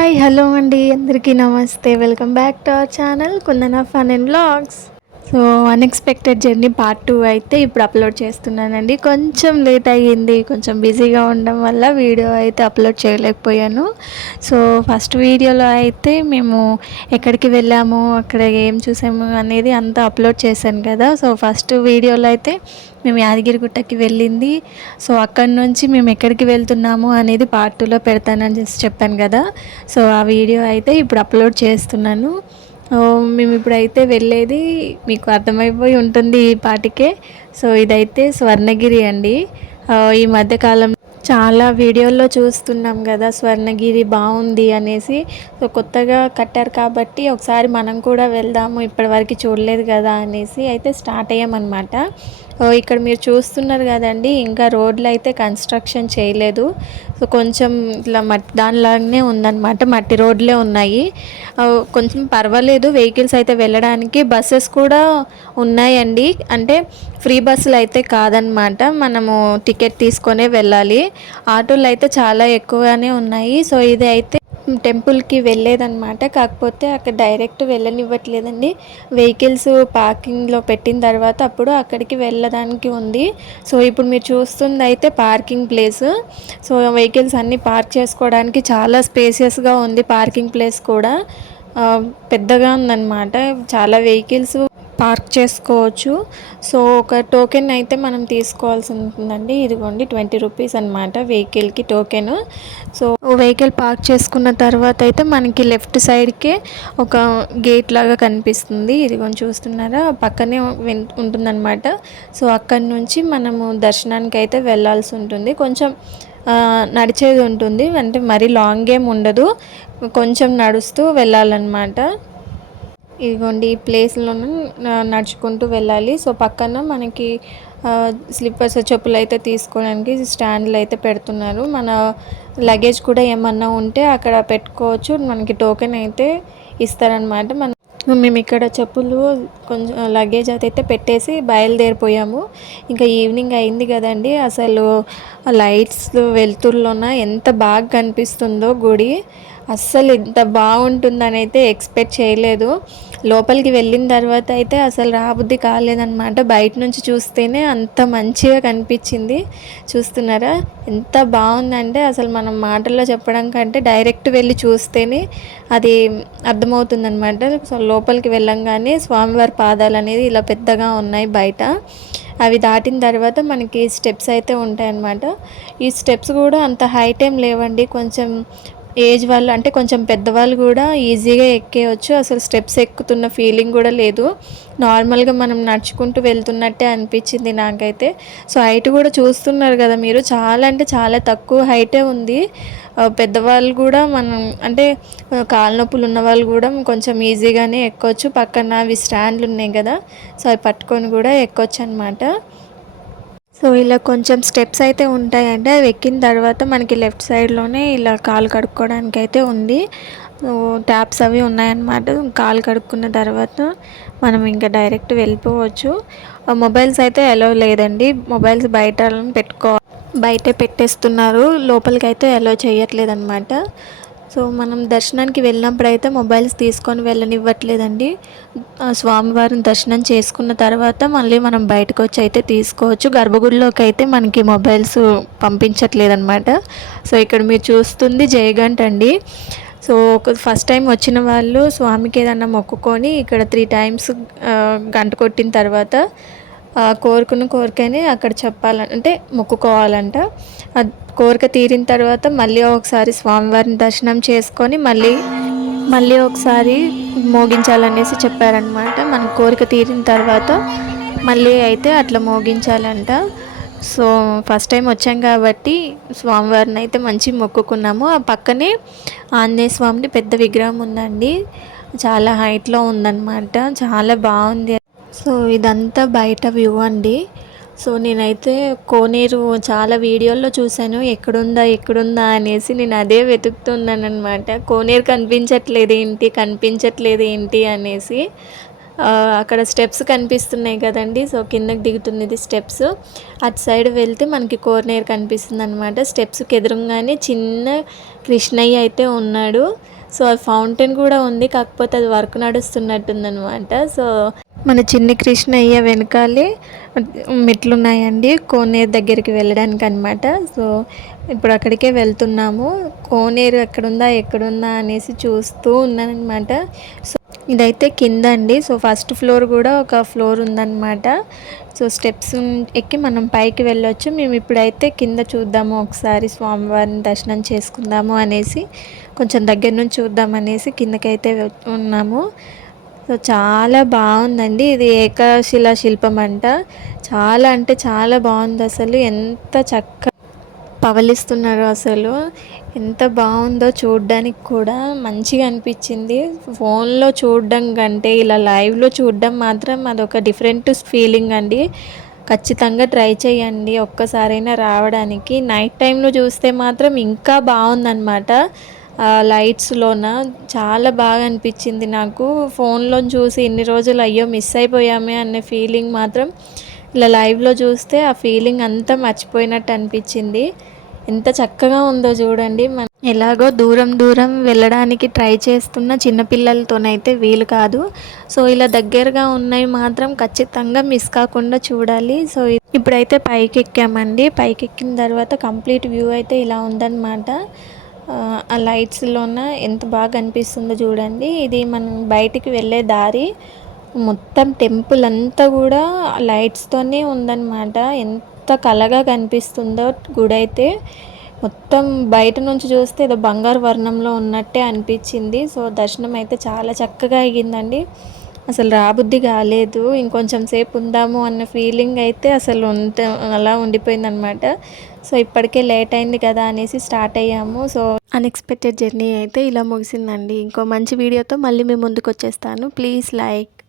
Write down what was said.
Hi hello అండి. అందరికీ నమస్తే. Welcome back to our channel Kundana fun and blogs. So unexpected journey part two అయితే ఇప్పుడు upload చేస్తున్నానండి. కొంచెం లేట్ అయ్యింది కొంచెం బిజీగా ఉండడం వల్ల వీడియో అయితే అప్లోడ్ చేయలేకపోయాను. సో ఫస్ట్ వీడియోలో అయితే మేము ఎక్కడికి వెళ్ళాము అక్కడ ఏం చూసాము అనేది అంతా అప్లోడ్ చేశాను కదా. సో ఫస్ట్ వీడియోలో అయితే మేము యాదగిరిగుట్టకి వెళ్ళింది. సో అక్కడి నుంచి మేము ఎక్కడికి వెళ్తున్నాము అనేది పార్ట్ టూలో పెడతానని చెప్పాను కదా. సో ఆ వీడియో అయితే ఇప్పుడు అప్లోడ్ చేస్తున్నాను. మేము ఇప్పుడైతే వెళ్ళేది మీకు అర్థమైపోయి ఉంటుంది ఈ పాటికే. సో ఇదైతే స్వర్ణగిరి అండి. ఈ మధ్యకాలం చాలా వీడియోల్లో చూస్తున్నాం కదా స్వర్ణగిరి బాగుంది అనేసి. సో కొత్తగా కట్టారు కాబట్టి ఒకసారి మనం కూడా వెళ్దాము ఇప్పటివరకు చూడలేదు కదా అనేసి అయితే స్టార్ట్ అయ్యామన్నమాట. ఇక్కడ మీరు చూస్తున్నారు కదండి ఇంకా రోడ్లు అయితే కన్స్ట్రక్షన్ చేయలేదు. సో కొంచెం ఇట్లా మట్టి దానిలాగానే ఉందన్నమాట. మట్టి రోడ్లే ఉన్నాయి. కొంచెం పర్వాలేదు. వెహికల్స్ అయితే వెళ్ళడానికి బస్సెస్ కూడా ఉన్నాయండి. అంటే ఫ్రీ బస్సులు అయితే కాదనమాట మనము టికెట్ తీసుకొనే వెళ్ళాలి. ఆటోలు అయితే చాలా ఎక్కువగానే ఉన్నాయి. సో ఇది అయితే టెంపుల్కి వెళ్ళేదన్నమాట. కాకపోతే అక్కడ డైరెక్ట్ వెళ్ళనివ్వట్లేదండి. వెహికల్స్ పార్కింగ్లో పెట్టిన తర్వాత అప్పుడు అక్కడికి వెళ్ళడానికి ఉంది. సో ఇప్పుడు మీరు చూస్తుంది అయితే పార్కింగ్ ప్లేస్. సో వెహికల్స్ అన్నీ పార్క్ చేసుకోవడానికి చాలా స్పేసియస్గా ఉంది పార్కింగ్ ప్లేస్ కూడా. పెద్దగా ఉందన్నమాట. చాలా వెహికల్స్ పార్క్ చేసుకోవచ్చు. సో ఒక టోకెన్ అయితే మనం తీసుకోవాల్సి ఉంటుందండి ఇదిగోండి ట్వంటీ రూపీస్ అనమాట వెహికల్కి టోకెన్. సో వెహికల్ పార్క్ చేసుకున్న తర్వాత అయితే మనకి లెఫ్ట్ సైడ్కే ఒక గేట్ లాగా కనిపిస్తుంది. ఇదిగోండి చూస్తున్నారా? పక్కనే ఉంటుందన్నమాట. సో అక్కడి నుంచి మనము దర్శనానికి అయితే వెళ్ళాల్సి ఉంటుంది. కొంచెం నడిచేది ఉంటుంది. అంటే మరీ లాంగ్ ఏం ఉండదు. కొంచెం నడుస్తూ వెళ్ళాలన్నమాట. ఇదిగోండి ఈ ప్లేస్లో నడుచుకుంటూ వెళ్ళాలి. సో పక్కన మనకి స్లిప్పర్స్ చెప్పులు అయితే తీసుకోవడానికి స్టాండ్లు అయితే పెడుతున్నారు. మన లగేజ్ కూడా ఏమన్నా ఉంటే అక్కడ పెట్టుకోవచ్చు. మనకి టోకెన్ అయితే ఇస్తారనమాట మన మేము ఇక్కడ చెప్పులు కొంచెం లగేజ్ అయితే పెట్టేసి బయలుదేరిపోయాము. ఇంకా ఈవినింగ్ అయింది కదండి. అసలు లైట్స్ వెలుతురులోన ఎంత బాగా కనిపిస్తుందో గుడి. అస్సలు ఇంత బాగుంటుందని అయితే ఎక్స్పెక్ట్ చేయలేదు. లోపలికి వెళ్ళిన తర్వాత అయితే అసలు రాబుద్ది కాలేదనమాట బయట నుంచి చూస్తేనే అంత మంచిగా కనిపించింది. చూస్తున్నారా? ఎంత బాగుందంటే అసలు మనం మాటల్లో చెప్పడం కంటే డైరెక్ట్ వెళ్ళి చూస్తేనే అది అర్థమవుతుందనమాట సో లోపలికి వెళ్ళంగానే స్వామివారి పాదాలు అనేది ఇలా పెద్దగా ఉన్నాయి బయట. అవి దాటిన తర్వాత మనకి స్టెప్స్ అయితే ఉంటాయన్నమాట. ఈ స్టెప్స్ కూడా అంత హైట్ ఏం లేవండి. కొంచెం ఏజ్ వాళ్ళు అంటే కొంచెం పెద్దవాళ్ళు కూడా ఈజీగా ఎక్కేయచ్చు. అసలు స్టెప్స్ ఎక్కుతున్న ఫీలింగ్ కూడా లేదు. నార్మల్గా మనం నడుచుకుంటూ వెళ్తున్నట్టే అనిపించింది నాకైతే. సో హైట్ కూడా చూస్తున్నారు కదా మీరు. చాలా అంటే చాలా తక్కువ హైటే ఉంది. పెద్దవాళ్ళు కూడా మనం అంటే కాళ్ళ నొప్పులు ఉన్న వాళ్ళు కూడా కొంచెం ఈజీగానే ఎక్కొచ్చు. పక్కన అవి స్టాండ్లు ఉన్నాయి కదా. సో అవి పట్టుకొని కూడా ఎక్కొచ్చు అనమాట సో ఇలా కొంచెం స్టెప్స్ అయితే ఉంటాయండి. అవి ఎక్కిన తర్వాత మనకి లెఫ్ట్ సైడ్లోనే ఇలా కాలు కడుక్కోవడానికి అయితే ఉంది. ట్యాప్స్ అవి ఉన్నాయన్నమాట. కాలు కడుక్కున్న తర్వాత మనం ఇంకా డైరెక్ట్ వెళ్ళిపోవచ్చు. మొబైల్స్ అయితే ఎలో లేదండి. మొబైల్స్ బయట పెట్టుకో బయటే పెట్టేస్తున్నారు. లోపలికి అయితే ఎలో చేయట్లేదు అనమాట సో మనం దర్శనానికి వెళ్ళినప్పుడు అయితే మొబైల్స్ తీసుకొని వెళ్ళనివ్వట్లేదండి. స్వామివారిని దర్శనం చేసుకున్న తర్వాత మళ్ళీ మనం బయటకు వచ్చి అయితే తీసుకోవచ్చు. గర్భగుడిలోకి అయితే మనకి మొబైల్స్ పంపించట్లేదన్నమాట. సో ఇక్కడ మీరు చూస్తుంది జయగంట్ అండి. సో ఒక ఫస్ట్ టైం వచ్చిన వాళ్ళు స్వామికి ఏదన్నా మొక్కుకొని ఇక్కడ త్రీ టైమ్స్ గంట కొట్టిన తర్వాత కోరుకున్న కోరికని అక్కడ చెప్పాలంటే మొక్కుకోవాలంట. కోరిక తీరిన తర్వాత మళ్ళీ ఒకసారి స్వామివారిని దర్శనం చేసుకొని మళ్ళీ మళ్ళీ ఒకసారి మోగించాలనేసి చెప్పారనమాట మన కోరిక తీరిన తర్వాత మళ్ళీ అయితే అట్లా మోగించాలంట. సో ఫస్ట్ టైం వచ్చాం కాబట్టి స్వామివారిని అయితే మంచి మొక్కుకున్నాము. ఆ పక్కనే ఆంజనేయ స్వామిని పెద్ద విగ్రహం ఉందండి. చాలా హైట్లో ఉందన్నమాట. చాలా బాగుంది సో ఇదంతా బయట వ్యూ అండి. సో నేనైతే కోనేరు చాలా వీడియోల్లో చూశాను. ఎక్కడుందా ఎక్కడుందా అనేసి నేను అదే వెతుకుతున్నాను అనమాట కోనేరు కనిపించట్లేదు ఏంటి కనిపించట్లేదు ఏంటి అనేసి అక్కడ స్టెప్స్ కనిపిస్తున్నాయి కదండి. సో కిందకి దిగుతుంది ఇది స్టెప్స్. అటు సైడ్ వెళ్తే మనకి కోనేరు కనిపిస్తుంది అనమాట స్టెప్స్కి ఎదురుగానే చిన్న కృష్ణయ్య అయితే ఉన్నాడు. సో ఫౌంటైన్ కూడా ఉంది కాకపోతే అది వర్క్ నడుస్తున్నట్టుందనమాట సో మన చిన్ని కృష్ణయ్య వెనకాలే మెట్లున్నాయండి కోనేరు దగ్గరికి వెళ్ళడానికి అనమాట సో ఇప్పుడు అక్కడికే వెళ్తున్నాము. కోనేరు ఎక్కడుందా ఎక్కడుందా అనేసి చూస్తూ ఉన్నానమాట సో ఇదైతే కింద అండి సో ఫస్ట్ ఫ్లోర్ కూడా ఒక ఫ్లోర్ ఉందన్నమాట. సో స్టెప్స్ ఎక్కి మనం పైకి వెళ్ళొచ్చు. మేము ఇప్పుడైతే కింద చూద్దాము. ఒకసారి స్వామివారిని దర్శనం చేసుకుందాము అనేసి కొంచెం దగ్గర నుంచి చూద్దాం అనేసి కిందకైతే ఉన్నాము. సో చాలా బాగుందండి. ఇది ఏకశిలా శిల్పం అంట. చాలా అంటే చాలా బాగుంది అసలు ఎంత చక్క పవలిస్తున్నారు అసలు. ఎంత బాగుందో చూడడానికి కూడా మంచిగా అనిపించింది. ఫోన్లో చూడడం కంటే ఇలా లైవ్లో చూడడం మాత్రం అదొక డిఫరెంట్ ఫీలింగ్ అండి. ఖచ్చితంగా ట్రై చేయండి ఒక్కసారైనా రావడానికి. నైట్ టైంలో చూస్తే మాత్రం ఇంకా బాగుందన్నమాట. లైట్స్లోన చాలా బాగా అనిపించింది నాకు. ఫోన్లో చూసి ఇన్ని రోజులు అయ్యో మిస్ అయిపోయామే అనే ఫీలింగ్ మాత్రం ఇలా లైవ్లో చూస్తే ఆ ఫీలింగ్ అంతా మర్చిపోయినట్టు అనిపించింది. ఎంత చక్కగా ఉందో చూడండి. మన ఎలాగో దూరం దూరం వెళ్ళడానికి ట్రై చేస్తున్న చిన్నపిల్లలతోనైతే వీలు కాదు. సో ఇలా దగ్గరగా ఉన్నాయి మాత్రం ఖచ్చితంగా మిస్ కాకుండా చూడాలి. సో ఇప్పుడైతే పైకి ఎక్కామండి పైకి ఎక్కిన తర్వాత కంప్లీట్ వ్యూ అయితే ఇలా ఉందన్నమాట. ఆ, లైట్స్లోన ఎంత బాగా కనిపిస్తుందో చూడండి. ఇది మనం బయటికి వెళ్ళే దారి. మొత్తం టెంపుల్ అంతా కూడా లైట్స్తోనే ఉందన్నమాట. ఎంత కలగా కనిపిస్తుందో గుడి అయితే మొత్తం బయట నుంచి చూస్తే ఏదో బంగారు వర్ణంలో ఉన్నట్టే అనిపించింది. సో దర్శనం అయితే చాలా చక్కగా అయ్యిందండి. అసలు రాబుద్ధి కాలేదు. ఇంకొంచెం సేపు ఉందాము అన్న ఫీలింగ్ అయితే అసలు ఉంట అలా ఉండిపోయిందనమాట సో ఇప్పటికే లేట్ అయింది కదా అనేసి స్టార్ట్ అయ్యాము. సో అన్ఎక్స్పెక్టెడ్ జర్నీ అయితే ఇలా ముగిసిందండి. ఇంకో మంచి వీడియోతో మళ్ళీ మీ ముందుకు వచ్చేస్తాను. Please like